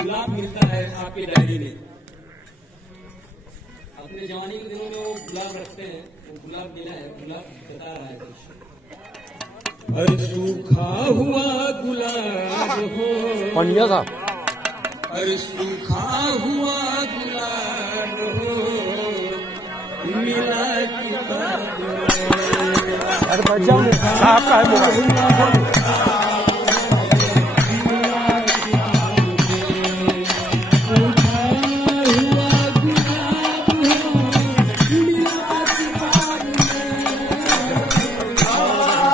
गुलाब मिलता है आपकी डायरी में। अपने जवानी के दिनों में वो गुलाब रखते हैं, वो गुलाब मिला है, गुलाब बता रहा है कुछ। अरे सूखा हुआ गुलाब हो पंडिया था। अरे सूखा हुआ गुलाब हो मिला किताब। अरे बच्चा साहब का है मोबाइल।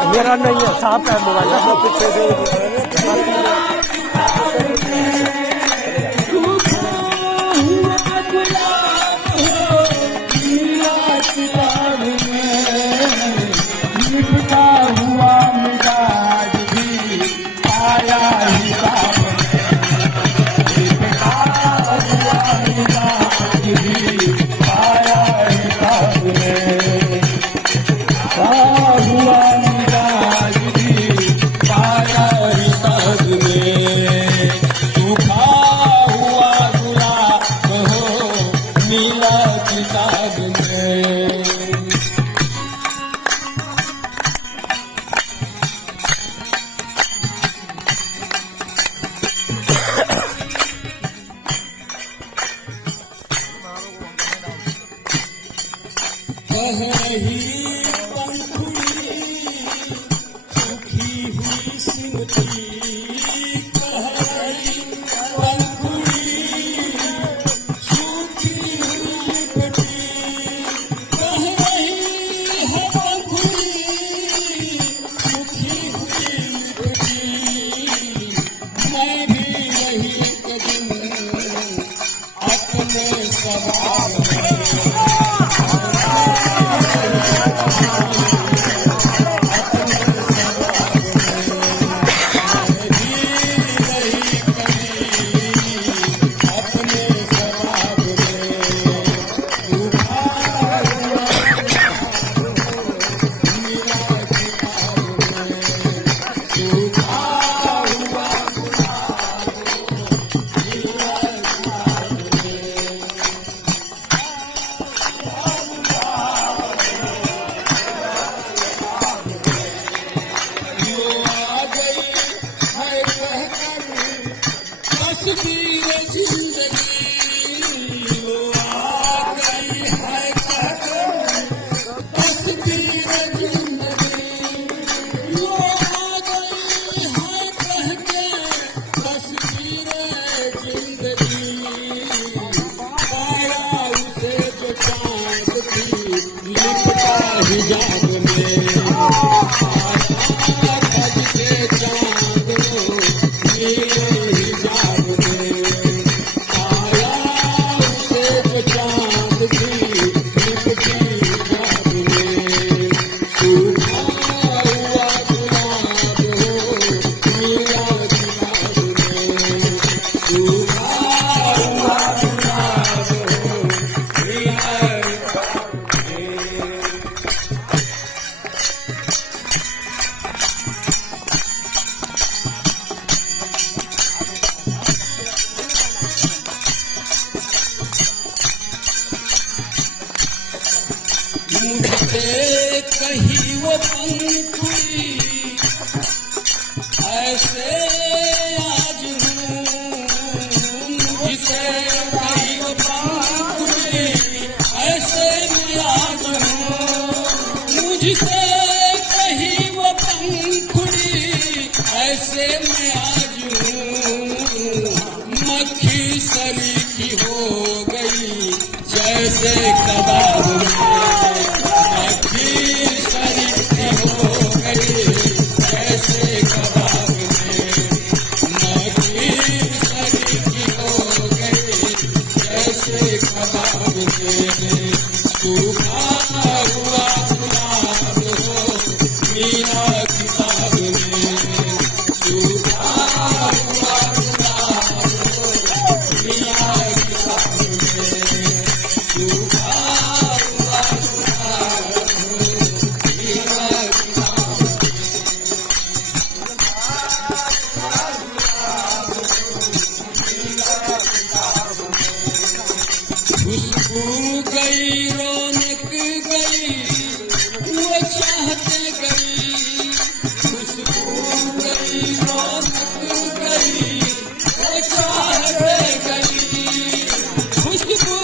मेरा नहीं है, साहब का मोबाइल है। पीछे से कहीं वो पंखुड़ी ऐसे आज हूँ, मुझसे कहीं वो पंखुड़ी ऐसे मैं आज हूँ, मुझसे कहीं वो पंखुड़ी ऐसे मैं आज हूँ, मक्खी सरी की हो गई जैसे कबाब में। Yeah. खुशबू गई रौनक गई वो चाहत गई, खुशबू गई रौनक गई वो चाहत गई, खुशबू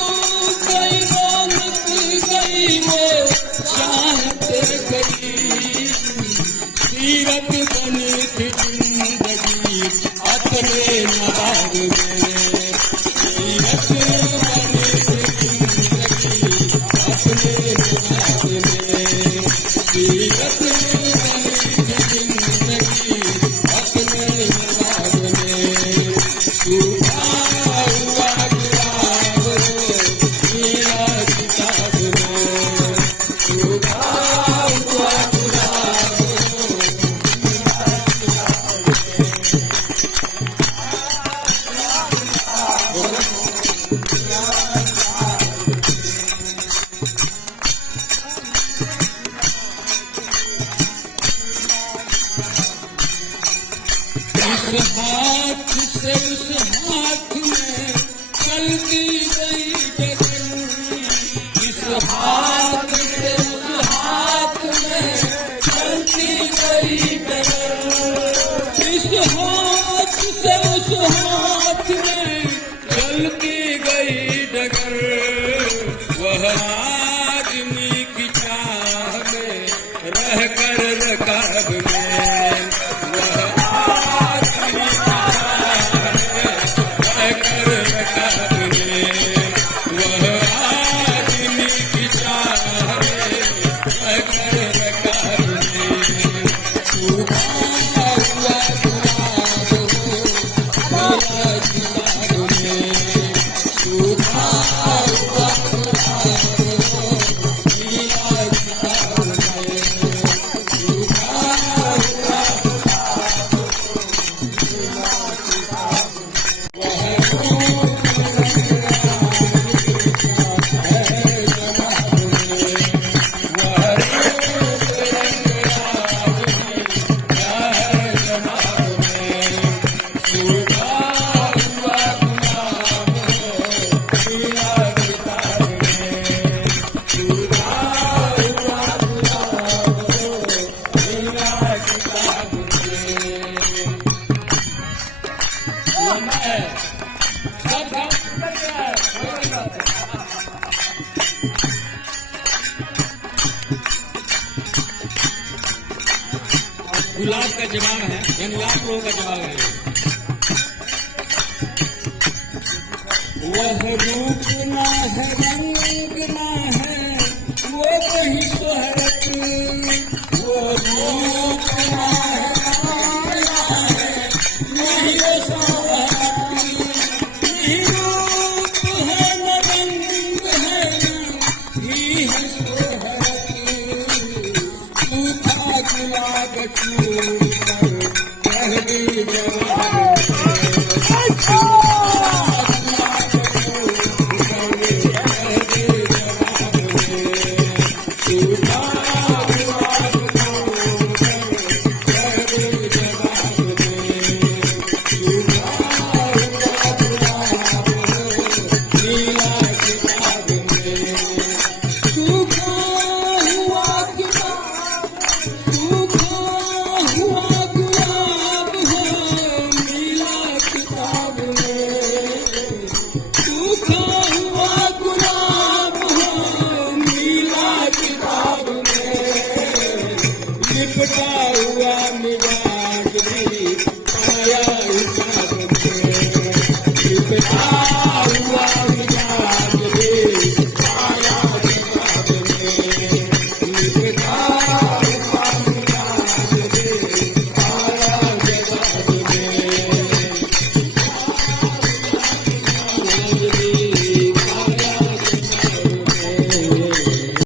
गई रौनक गई वो चाहत गई। सीरत बनी थी जिंदगी अपने नवाब में, सीरत बनी थी जिंदगी अपने नवाब में, सीरत बनी थी जिंदगी अपने नवाब में। सूखा हुआ गुलाब मेरा किताब में, सूखा हुआ गुलाब इस हाथ से उस हाथ में चलती गई डगर, इस हाथ से उस हाथ में चलती गई डगर, इस हाथ से उस हाथ में चलती गई डगर। वह आदमी की चाह में रह कर रकाब में, वह आदमी की चाह में रह कर रकाब में, वह आदमी की चाह में रह कर रकाब में। सूखा हुआ गुलाब हो मेरा किताब में, सूखा हुआ गुलाब हो मेरा किताब में, सूखा हुआ गुलाब का जवाब है, यानी लाख लोगों का जवाब है। वह रूप ना है रंग ना है वो कहीं शोहरत, वो रूप ना है रंग ना है नहीं वो शोहरत, नहीं रूप है न रंग है ही है शोहरत। सूखा गुलाब चूर कर कह दी जवान लिपटा हुआ मिला